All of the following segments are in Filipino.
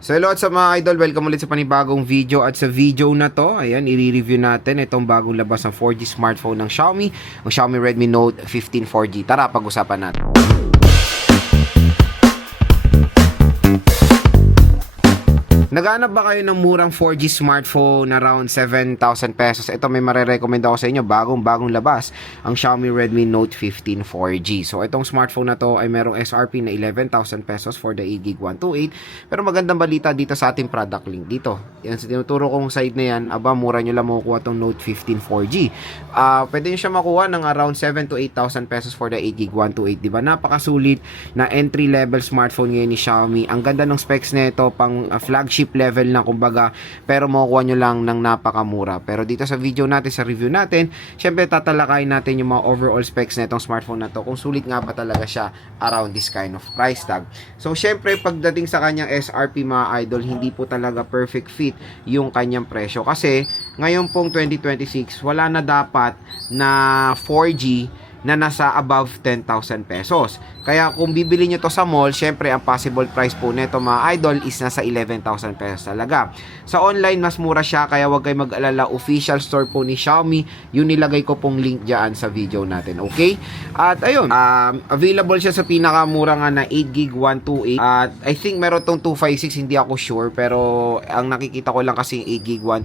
So hello at sa mga idol, welcome ulit sa panibagong video. At sa video na to, ayan, i-review natin itong bagong labas ng 4G smartphone ng Xiaomi, ang Xiaomi Redmi Note 15 4G. Tara, pag-usapan natin. Naghanap ba kayo ng murang 4G smartphone around 7,000 pesos? Ito may marerecommend ako sa inyo, bagong labas, ang Xiaomi Redmi Note 15 4G. So itong smartphone na to ay merong SRP na 11,000 pesos for the 8GB 128. Pero magandang balita dito sa ating product link dito. Yan sa tinuturo kong side na yan, aba mura nyo lang makukuha tong Note 15 4G. Pwede nyo siya makuha ng around 7 to 8,000 pesos for the 8GB 128. Diba? Napakasulit na entry level smartphone ngayon ni Xiaomi. Ang ganda ng specs nito, pang flagship level na kumbaga, pero makukuha nyo lang ng napakamura. Pero dito sa video natin, sa review natin, syempre tatalakayin natin yung mga overall specs na itong smartphone na to, kung sulit nga ba talaga siya around this kind of price tag. So syempre pagdating sa kanyang SRP mga idol, hindi po talaga perfect fit yung kanyang presyo kasi ngayon pong 2026 wala na dapat na 4G na nasa above 10,000 pesos. Kaya kung bibili nyo to sa mall, syempre ang possible price po nito mga idol is nasa 11,000 pesos talaga. Sa online, mas mura siya, kaya wag kayo mag-alala. Official store po ni Xiaomi, yun nilagay ko pong link dyan sa video natin, okay? At ayun, available siya sa pinakamura nga na 8GB 128. At I think meron tong 256, hindi ako sure, pero ang nakikita ko lang kasi 8GB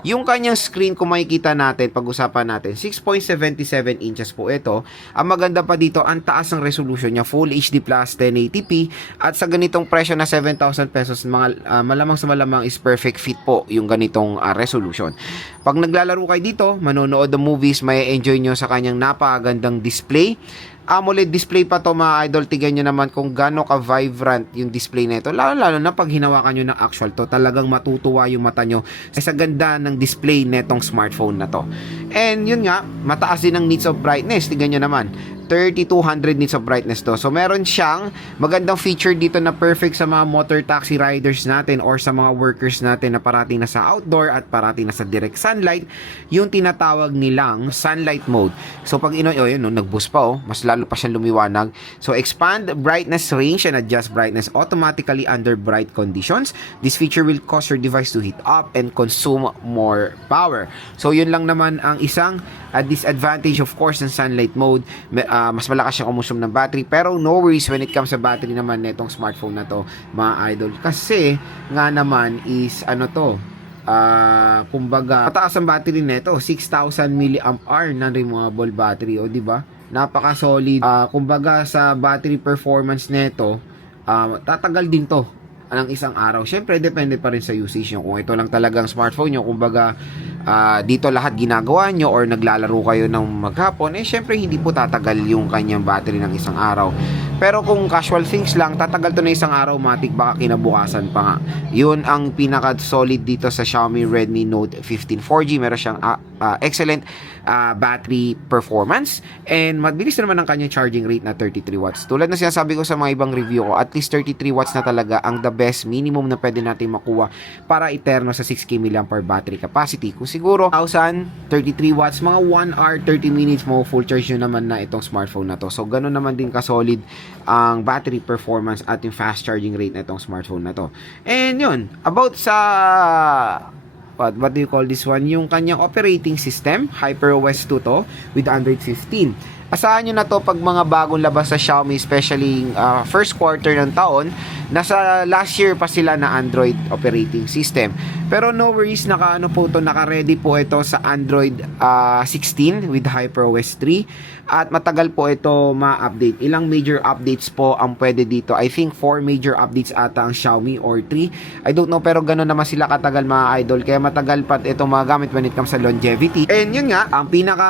128. Yung kanyang screen, kung makikita natin, pag-usapan natin, 6.77 inches po ito. Ang maganda pa dito, ang taas ng resolution niya, Full HD Plus 1080p, at sa ganitong presyo na 7,000 pesos, malamang sa malamang is perfect fit po yung ganitong resolution. Pag naglalaro kayo dito, manonood ng movies, may enjoy nyo sa kanyang napakagandang display. AMOLED display pa to mga idol. Tignan nyo naman kung gaano ka-vibrant yung display na ito. Lalo na pag hinawakan nyo ng actual to, talagang matutuwa yung mata nyo sa ganda ng display netong smartphone na to. And yun nga, mataas din ang nits of brightness. Tignan nyo naman, 3200 nits of brightness to. So meron siyang magandang feature dito na perfect sa mga motor taxi riders natin or sa mga workers natin na parating na sa outdoor at parating na sa direct sunlight, yung tinatawag nilang sunlight mode. So pag yun, nag-boost pa mas lalo pa siyang lumiwanag. So expand brightness range and adjust brightness automatically under bright conditions. This feature will cause your device to heat up and consume more power. So yun lang naman ang isang disadvantage of course ng sunlight mode. Mas malakas siya kumonsume ng battery, pero no worries when it comes sa battery naman nitong smartphone na to mga idol, kasi nga naman is kumbaga mataas ang battery nito, 6,000 mAh na removable battery, o di ba? Napaka solid. Kumbaga sa battery performance nito, tatagal din to ng isang araw. Syempre depende pa rin sa usage nyo. Kung ito lang talagang smartphone nyo, kumbaga dito lahat ginagawa nyo or naglalaro kayo ng maghapon, syempre hindi po tatagal yung kanyang battery ng isang araw. Pero kung casual things lang, tatagal to na isang araw, matik baka kinabukasan pa nga. Yun ang pinaka solid dito sa Xiaomi Redmi Note 15 4G. Meron siyang excellent battery performance, and mabilis na naman ang kanyang charging rate na 33 watts. Tulad na sinasabi ko sa mga ibang review ko, at least 33 watts na talaga ang the best minimum na pwede natin makuha para eterno sa 6K mAh battery capacity. Kung siguro 1,000, 33 watts, mga 1 hour 30 minutes mo full charge nyo naman na itong smartphone na to. So ganun naman din kasolid ang battery performance at yung fast charging rate na itong smartphone na to. And yun, about sa what do you call this one, yung kanyang operating system, HyperOS 2 to with Android 15. Asahan nyo na to pag mga bagong labas sa Xiaomi, especially first quarter ng taon. Nasa last year pa sila na Android operating system. Pero no worries, naka-ready po ito sa Android 16 with HyperOS 3. At matagal po ito ma-update. Ilang major updates po ang pwede dito. I think 4 major updates ata ang Xiaomi or 3. I don't know, pero gano'n naman sila katagal mga idol. Kaya matagal pa ito magamit when it comes sa longevity. And yun nga, ang pinaka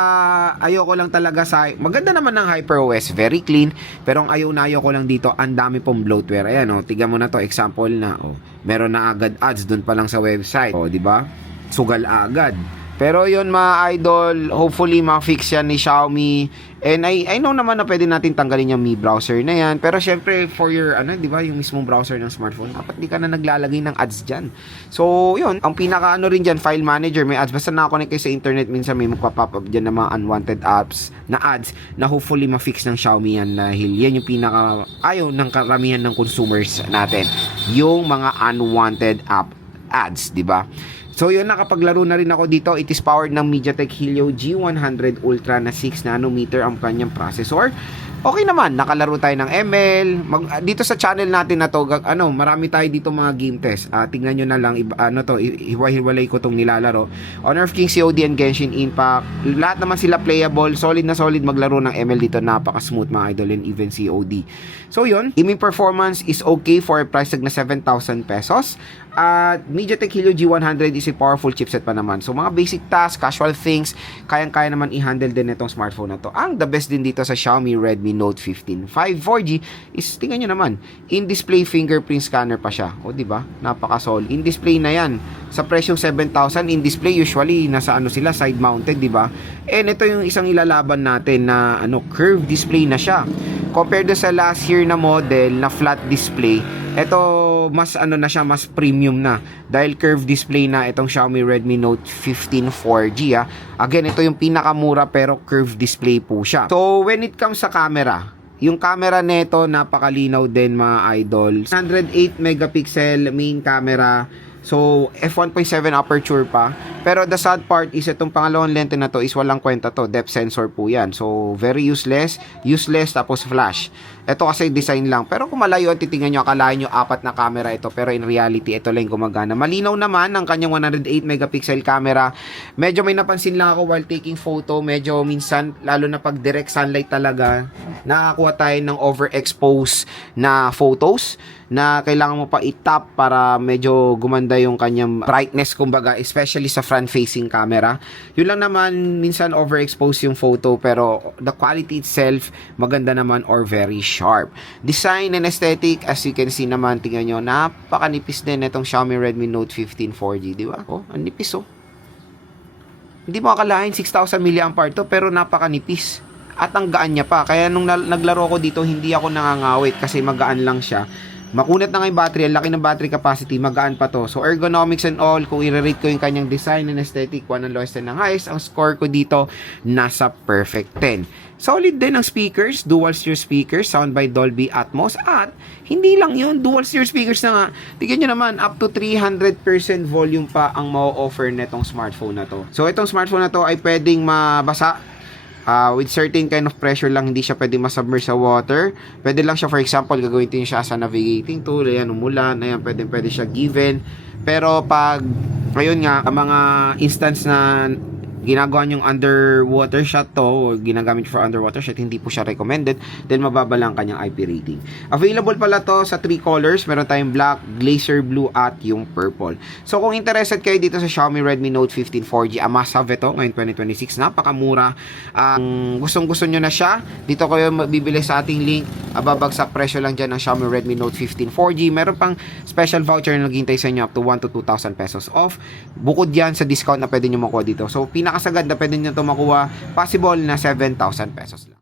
ayoko lang talaga sa, maganda naman ng HyperOS, very clean. Pero ang ayaw ko lang dito, ang dami pong bloatware. Ayan tignan mo na to, example na, meron na agad ads dun pa lang sa website, di ba? Sugal agad. Pero yun mga idol, hopefully ma-fix yan ni Xiaomi. And I know naman na pwede natin tanggalin yung Mi browser na yan. Pero syempre for your, di ba, yung mismong browser ng smartphone, dapat di ka na naglalagay ng ads dyan. So yun, ang pinaka rin dyan, file manager, may ads. Basta nakakonect kayo sa internet, minsan may magpa-pop up dyan ng mga unwanted apps na ads na hopefully ma-fix ng Xiaomi yan. Dahil yan yung pinaka ayaw ng karamihan ng consumers natin. Yung mga unwanted app ads, di ba? So yun, nakapaglaro na rin ako dito. It is powered ng MediaTek Helio G100 Ultra na 6nm ang kanyang processor. Okay naman, nakalaro tayo ng ML. Dito sa channel natin na to, marami tayo dito mga game test. Tingnan nyo na lang, hiwa-hiwalay ko tong nilalaro. Honor of Kings, COD, and Genshin Impact. Lahat naman sila playable. Solid na solid maglaro ng ML dito. Napaka-smooth mga idol, and even COD. So yun, gaming performance is okay for a price tag na 7,000 pesos. At MediaTek Helio G100 is a powerful chipset pa naman. So mga basic tasks, casual things, kayang-kaya naman i-handle din itong smartphone na to. Ang the best din dito sa Xiaomi Redmi Note 15 4G is, tingnan nyo naman, in-display fingerprint scanner pa siya. O diba? Napaka-solid. In-display na yan. Sa presyong 7,000, in-display usually nasa sila, side mounted, diba? And ito yung isang ilalaban natin na curved display na siya. Compared sa last year na model na flat display, ito mas na siya, mas premium na dahil curved display na itong Xiaomi Redmi Note 15 4G. Again, ito yung pinakamura pero curved display po siya. So when it comes sa camera, yung camera neto napakalinaw din mga idol. 108 megapixel main camera. So, f1.7 aperture pa. Pero the sad part is itong pangalawang lente na to is walang kwenta to. Depth sensor po yan. So, very useless. Useless tapos flash. Ito kasi design lang. Pero kung malayo at titingnan nyo, akalain nyo apat na camera ito. Pero in reality, ito lang gumagana. Malinaw naman ang kanyang 108 megapixel camera. Medyo may napansin lang ako while taking photo. Medyo minsan, lalo na pag direct sunlight talaga, nakakuha tayo ng overexpose na photos na kailangan mo pa i-tap para medyo gumanda yung kanyang brightness, kumbaga, especially sa front-facing camera. Yun lang naman, minsan overexpose yung photo, pero the quality itself, maganda naman or very sharp. Design and aesthetic, as you can see naman, tingnan nyo, napakanipis din itong Xiaomi Redmi Note 15 4G, di ba? Oh, ang nipis, oh. Hindi mo akalain, 6,000 mAh to, pero napakanipis. At ang gaan niya pa. Kaya nung naglaro ko dito, hindi ako nangangawit kasi magaan lang siya. Makunat na nga yung battery, ang laki ng battery capacity, magaan pa to. So ergonomics and all, kung i-rate ko yung kanyang design and aesthetic, 1 ang lowest and ang highest, ang score ko dito nasa perfect 10. Solid din ang speakers, dual steer speakers, sound by Dolby Atmos, at hindi lang yun, dual steer speakers na nga. Tignan nyo naman, up to 300% volume pa ang ma-offer netong smartphone na to. So itong smartphone na to ay pwedeng mabasa. With certain kind of pressure lang, hindi siya pwedeng masubmerge sa water. Pwede lang siya, for example, gagawin din siya sa navigating tool, ayan, umulan, ayan, pwede siya given. Pero pag, ngayon nga, ang mga instance na ginagawa yung underwater shot to, o ginagamit for underwater shot, hindi po siya recommended, then mababa lang kanyang IP rating. Available pala to sa 3 colors, meron tayong black, glacier blue, at yung purple. So kung interested kayo dito sa Xiaomi Redmi Note 15 4G, a must have ito ngayon 2026, napakamura. Gustong-gusto nyo na siya, dito kayo bibili sa ating link, babagsak presyo lang dyan ng Xiaomi Redmi Note 15 4G. Meron pang special voucher na naghihintay sa inyo up to 1 to 2,000 pesos off. Bukod yan sa discount na pwede nyo makuha dito. So pinakasagad na pwede nyo ito makuha, possible na 7,000 pesos lang.